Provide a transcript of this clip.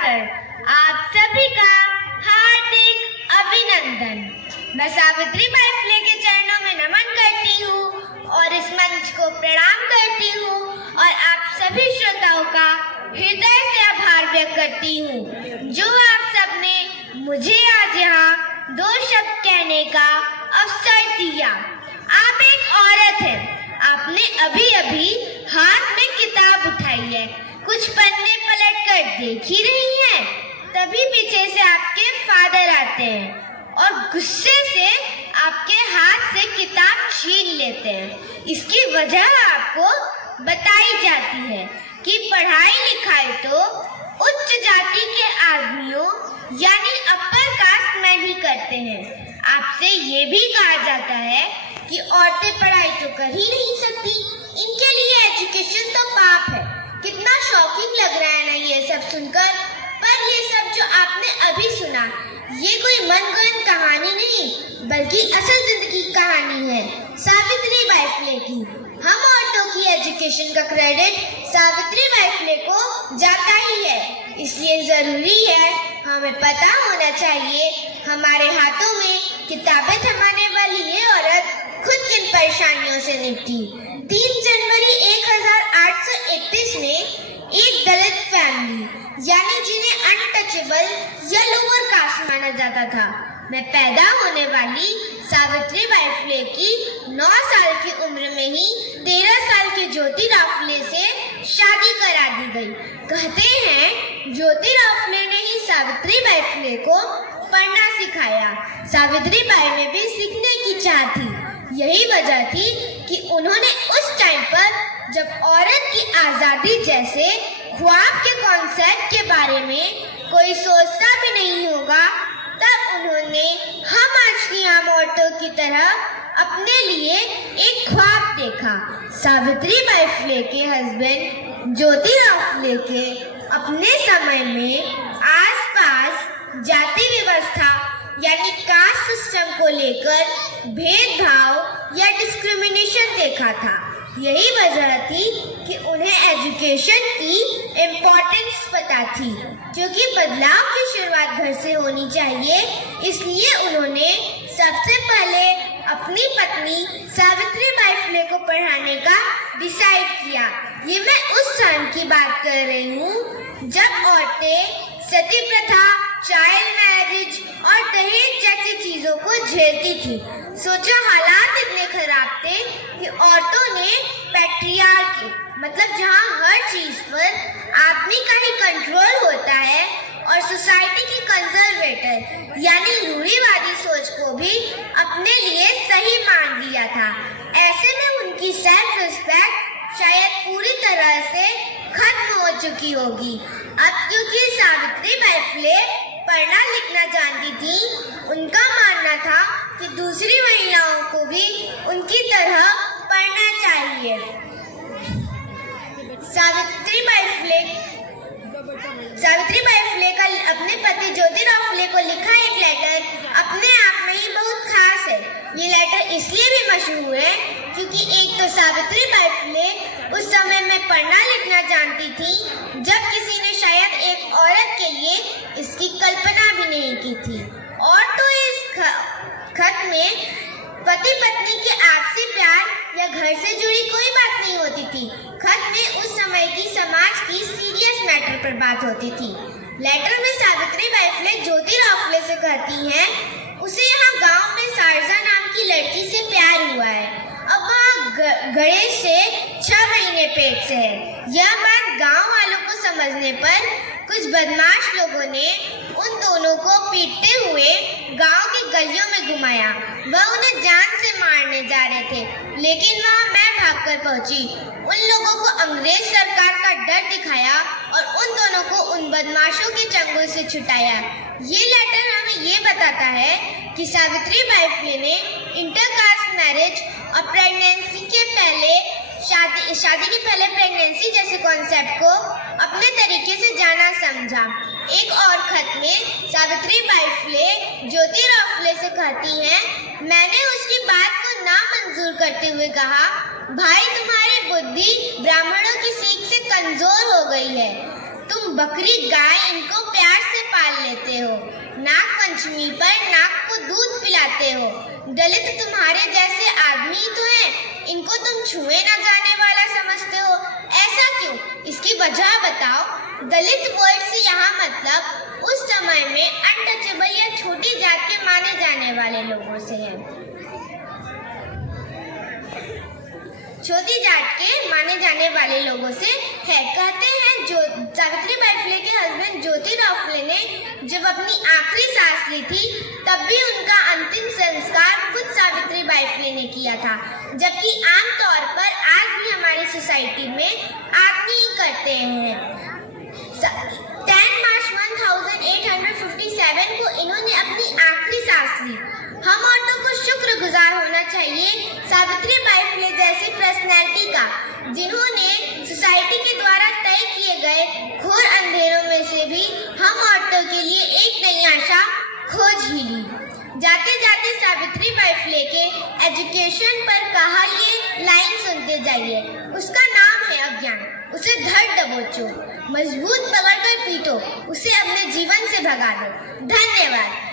बुलाकर आप सभी का हार्दिक अभिनंदन। मैं सावित्री बाई फुले के चरणों में नमन करती हूँ और इस मंच को प्रणाम करती हूँ और आप सभी श्रोताओं का हृदय से आभार व्यक्त करती हूँ जो आप सबने मुझे आज यहाँ दो शब्द कहने का अवसर दिया। आप एक औरत हैं, आपने अभी अभी हाथ में किताब उठाई है, कुछ पन्ने पलट कर देख ही रही हैं, तभी पीछे से आपके फादर आते हैं और गुस्से से आपके हाथ से किताब छीन लेते हैं। इसकी वजह आपको बताई जाती है कि पढ़ाई लिखाई तो उच्च जाति के आदमियों यानी अपर कास्ट मैन ही करते हैं। आपसे ये भी कहा जाता है कि औरतें पढ़ाई तो कर ही नहीं सकती, इनके लिए एजुकेशन तो पाप है। कितना शॉकिंग लग रहा है ना ये सब सुनकर। पर ये सब जो आपने अभी सुना ये कोई मनगढ़ंत कहानी नहीं बल्कि असल जिंदगी की कहानी है सावित्री बाई फुले की। हम औरतों की एजुकेशन का क्रेडिट सावित्री बाई फुले को जाता ही है, इसलिए जरूरी है हमें पता होना चाहिए हमारे हाथों में किताबें थमाने वाली ये औरत खुद किन परेशानियों से निपटी। 3 जनवरी 1831 में एक दलित फैमिली यानी जिन्हें अनटचेबल या लोअर कास्ट माना जाता था में पैदा होने वाली सावित्री बाई फुले की 9 साल की उम्र में ही 13 साल के ज्योतिराव फुले से शादी करा दी गई। कहते हैं ज्योतिराव फुले ने ही सावित्री बाई फुले को पढ़ना सिखाया। सावित्री बाई में भी सीखने की चाह थी। यही वजह थी कि उन्होंने उस टाइम पर जब औरत की आजादी जैसे ख्वाब के कॉन्सेप्ट के बारे में कोई सोचता भी नहीं होगा, तब उन्होंने हम आज की आम औरतों की तरह अपने लिए एक ख्वाब देखा। सावित्री बाई फुले के हस्बैंड ज्योतिराव फुले के अपने समय में आसपास जाति व्यवस्था यानी कास्ट सिस्टम को लेकर भेदभाव या डिस्क्रिमिनेशन देखा था। यही वजह थी कि उन्हें एजुकेशन की इम्पोर्टेंस पता थी, क्योंकि बदलाव की शुरुआत घर से होनी चाहिए। इसलिए उन्होंने सबसे पहले अपनी पत्नी सावित्री बाई फुले को पढ़ाने का डिसाइड किया। ये मैं उस सन की बात कर रही हूँ जब औरतें सती प्रथा, चाइल्ड मैरिज और दहेज जैसी चीजों को झेलती थी। सोचो हालात इतने खराब थे कि औरतों ने पैट्रियार्की मतलब जहाँ हर चीज पर आदमी का ही कंट्रोल होता है और सोसाइटी की कंजर्वेटर यानी रूढ़िवादी सोच को भी अपने लिए सही मान लिया था। ऐसे में उनकी सेल्फ रिस्पेक्ट शायद पूरी तरह से खत्म हो चुकी होगी। अब क्योंकि सावित्री बाई फुले पढ़ना लिखना जानती थी, उनका मानना था कि दूसरी महिलाओं को भी उनकी तरह पढ़ना चाहिए। सावित्री बाई फुले का अपने पति ज्योतिराव फुले को लिखा एक लेटर अपने आप में ही बहुत खास है। ये लेटर इसलिए भी मशहूर है क्योंकि एक तो सावित्री बाई फुले उस समय में पढ़ना लिखना जानती थी जब किसी ने शायद एक औरत के लिए इसकी कल्पना भी नहीं की थी। और तो इस खत में पति पत्नी के आपसी प्यार या घर से जुड़ी कोई बात नहीं होती थी। खत में उस समय की समाज की सीरियस मैटर पर बात होती थी। लेटर में सावित्री बाई फुले ज्योतिराव फुले से कहती हैं उसे यहाँ गांव में सारजा नाम की लड़की से प्यार हुआ है। अब वहाँ गणेश से 6 महीने पेट से है। यह बात गांव वालों को समझने पर कुछ बदमाश लोगों ने उन दोनों को पीटते हुए गांव की गलियों में घुमाया। वह उन्हें जान से मारने जा रहे थे, लेकिन वहां मैं भागकर पहुंची। उन लोगों को अंग्रेज सरकार का डर दिखाया और उन दोनों को उन बदमाशों के चंगुल से छुटाया। ये लेटर हमें ये बताता है कि सावित्री बाई फुले ने इंटरकास्ट मैरिज और प्रेगनेंसी के पहले शादी के पहले प्रेगनेंसी जैसे कॉन्सेप्ट को अपने तरीके से जाना समझा। एक और खत में सावित्री बाई फुले ज्योतिराव फुले से कहती हैं, मैंने उसकी बात को ना मंजूर करते हुए कहा, भाई तुम्हारी बुद्धि ब्राह्मणों की सीख से कमजोर हो गई है। तुम बकरी गाय इनको प्यार से पाल लेते हो, नाग पंचमी पर नाग को दूध पिलाते हो। दलित तुम्हारे जैसे आदमी ही तो हैं, इनको तुम छुए ना जाने वाला समझते हो। ऐसा क्यों? इसकी वजह बताओ। दलित वर्ड से यहाँ मतलब उस समय में अनटचेबल या छोटी जात के माने जाने वाले लोगों से है। छोटी जात के माने जाने वाले लोगों से है। कहते हैं जो सावित्रीबाई फुले के हस्बैंड ज्योतिराव फुले ने जब अपनी आखिरी सांस ली थी तब भी उनका अंतिम संस्कार खुद सावित्रीबाई फुले ने किया था, जबकि आमतौर पर आज भी हमारी सोसाइटी में आदमी ही करते हैं। 10 मार्च 1857 को इन्होंने अपनी आखिरी सांस ली। हम औरतों को शुक्रगुजार होना चाहिए सावित्रीबाई फुले जैसी पर्सनैलिटी का, जिन्होंने सोसाइटी के द्वारा तय किए गए घोर अंधेरों में से भी हम औरतों के लिए एक नई आशा खोज ही ली। जाते जाते सावित्रीबाई फुले के एजुकेशन पर कहा ये लाइन सुनते जाइए। उसका नाम है अज्ञान, उसे धड़ दबोचो, मजबूत पकड़कर पीटो, उसे अपने जीवन से भगा दो। धन्यवाद।